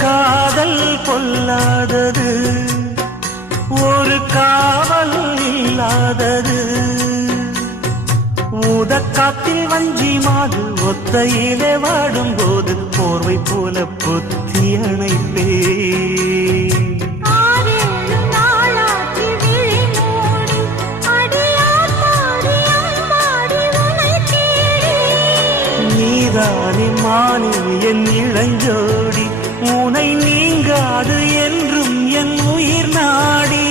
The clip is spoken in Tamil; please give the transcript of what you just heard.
காதல் பொல்லாதது, ஒரு காவல் இல்லாதது. ஊதக்காத்தில் வஞ்சி மாது ஒத்தையிலே வாடும்போது போர்வை போல பொத்தி அணைப்பே. நீதானே மானே என் இளஞ்சோடி, உனை நீங்காது என்றும் என் உயிர் நாடி.